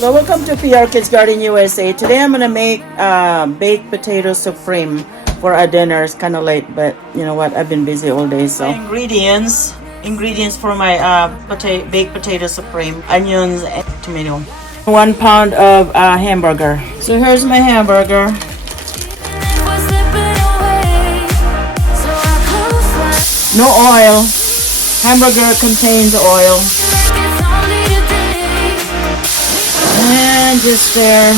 Well, welcome to PR Kids Garden USA. Today I'm gonna make baked potato supreme for our dinner. It's kind of late, but you know what? I've been busy all day. So ingredients for my baked potato supreme: onions and tomato. 1 pound of hamburger. So here's my hamburger. No oil. Hamburger contains oil. And just there,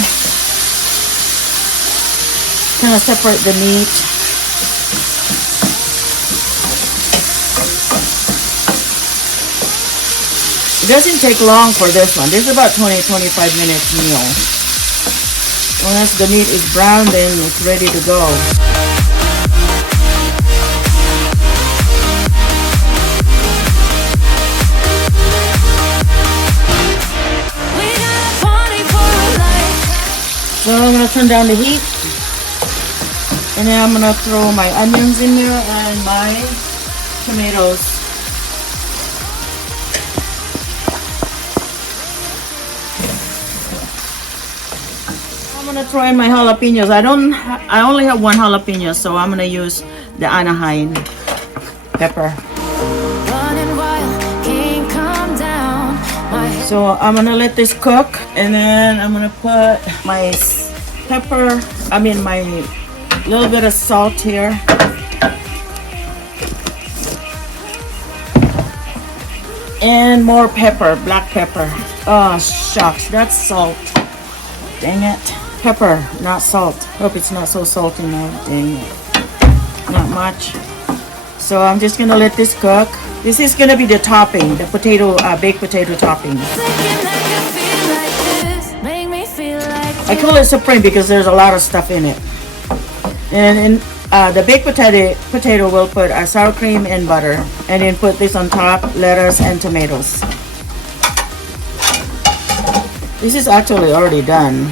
kind of separate the meat. It doesn't take long for this one. This is about 20-25 minutes meal. Once the meat is brown, then it's ready to go. So I'm going to turn down the heat, and then I'm going to throw my onions in there and my tomatoes. I'm going to throw in my jalapenos. I only have 1 jalapeno, so I'm going to use the Anaheim pepper. So I'm gonna let this cook, and then I'm gonna put my my little bit of salt here. And more pepper, black pepper. Oh shucks, that's salt. Dang it. Pepper, not salt. Hope it's not so salty now. Dang it. Not much. So I'm just gonna let this cook. This is gonna be the topping, the baked potato topping. I call it supreme because there's a lot of stuff in it. And the baked potato will put sour cream and butter, and then put this on top, lettuce and tomatoes. This is actually already done,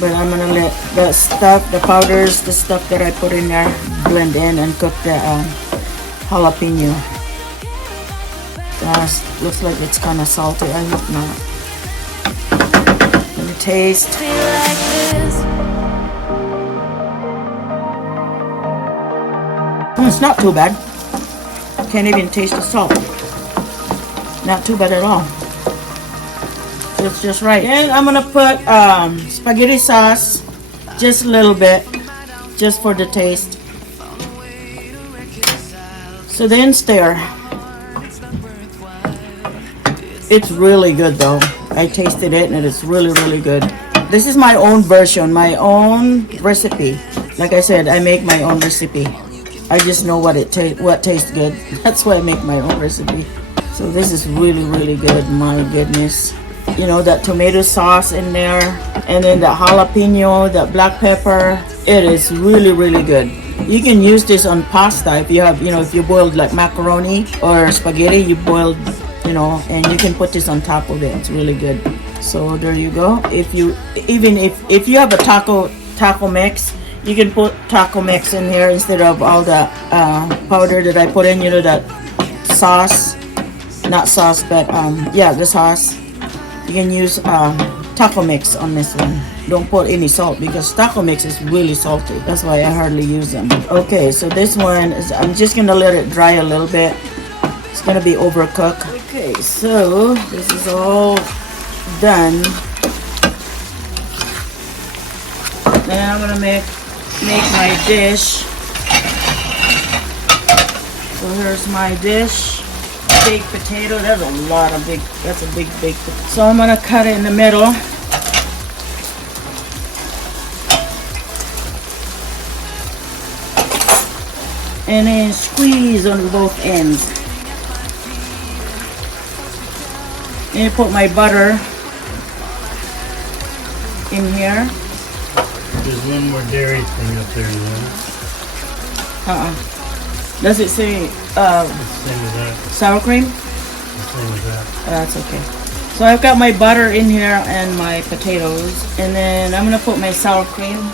but I'm gonna let the powders, the stuff that I put in there, blend in and cook the jalapeno. Looks like it's kind of salty. I hope not. Let me taste. It's not too bad. Can't even taste the salt. Not too bad at all. It's just right. And I'm gonna put spaghetti sauce, just a little bit, just for the taste. So then stir. It's really good though. I tasted it and it's really, really good. This is my own version, my own recipe. Like I said, I make my own recipe. I just know what tastes good. That's why I make my own recipe. So this is really, really good. My goodness. You know, that tomato sauce in there, and then the jalapeno, that black pepper. It is really, really good. You can use this on pasta if you have, if you boiled like macaroni or spaghetti, you boiled, and you can put this on top of it. It's really good. So there you go. If you have a taco mix, you can put taco mix in here instead of all the powder that I put in. That sauce, not sauce, but the sauce. You can use taco mix on this one. Don't put any salt because taco mix is really salty. That's why I hardly use them. Okay, so this one I'm just gonna let it dry a little bit. It's gonna be overcooked. Okay, so this is all done. Then I'm gonna make my dish. So here's my dish. Baked potato. That's a big baked potato. So I'm gonna cut it in the middle. And then squeeze on both ends. And put my butter in here. There's one more dairy thing up there now. Does it say Same as that. sour cream? Same as that. That's okay. So I've got my butter in here and my potatoes. And then I'm gonna put my sour cream.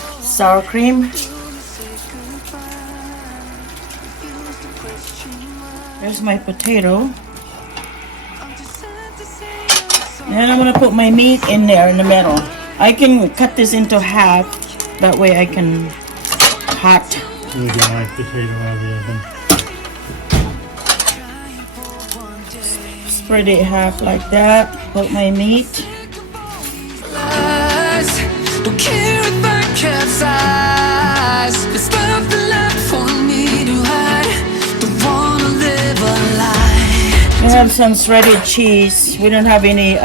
There's my potato. Then I'm gonna put my meat in there in the middle. I can cut this into half. That way I can hot. We get my potato out of the oven. Spread it half like that. Put my meat. Don't care if I capsize. There's nothing left for me to hide. Don't wanna live a lie. I have some shredded cheese. We don't have any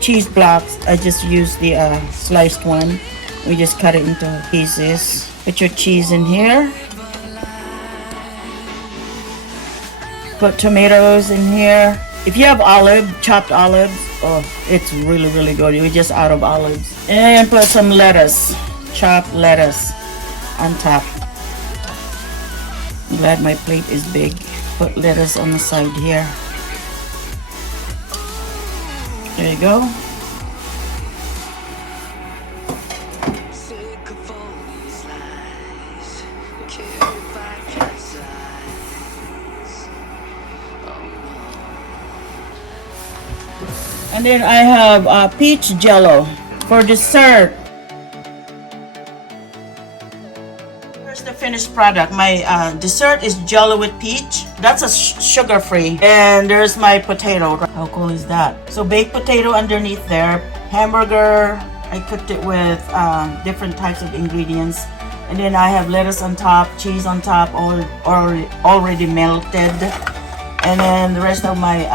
cheese blocks. I just use the sliced one. We just cut it into pieces. Put your cheese in here. Put tomatoes in here. If you have chopped olives, oh, it's really, really good. We're just out of olives. And put some lettuce, chopped lettuce on top. I'm glad my plate is big. Put lettuce on the side here. There you go. And then I have peach jello for dessert. Here's the finished product. My dessert is jello with peach. That's a sugar-free. And there's my potato. How cool is that? So baked potato underneath there. Hamburger. I cooked it with different types of ingredients. And then I have lettuce on top, cheese on top, already melted. And then the rest of my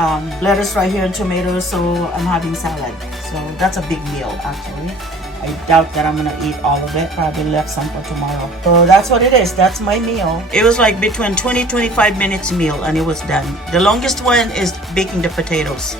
lettuce right here and tomatoes, so I'm having salad. So that's a big meal actually. I doubt that I'm gonna eat all of it. Probably left some for tomorrow. So that's what it is. That's my meal. It was like between 20-25 minutes meal and it was done. The longest one is baking the potatoes.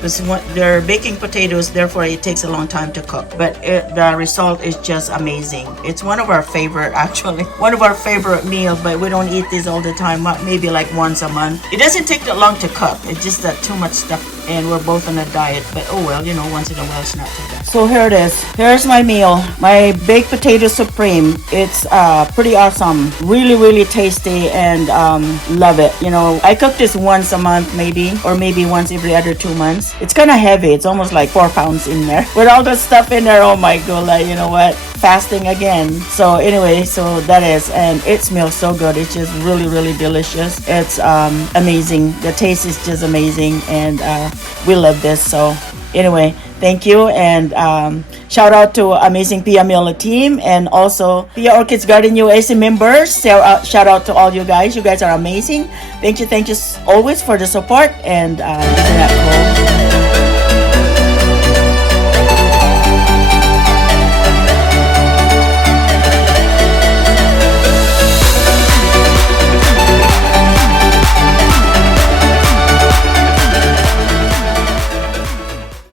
They're baking potatoes, therefore it takes a long time to cook. But the result is just amazing. It's one of our favorite actually. One of our favorite meals, but we don't eat this all the time. Maybe like once a month. It doesn't take that long to cook. It's just that too much stuff and we're both on a diet. But oh well, you know, once in a while it's not too bad. So here it is. Here's my meal. My baked potato supreme. It's pretty awesome. Really, really tasty and love it. You know, I cook this once a month maybe, or maybe once every other 2 months. It's kind of heavy. It's almost like 4 pounds in there. With all the stuff in there, oh my god, you know what? Fasting again. So anyway, so that is, and it smells so good. It's just really, really delicious. It's amazing. The taste is just amazing and we love this. So anyway, thank you and shout out to amazing Pia Mila team and also Pia Orchids Garden USA members. Shout out to all you guys. You guys are amazing. Thank you always for the support and isn't that cool?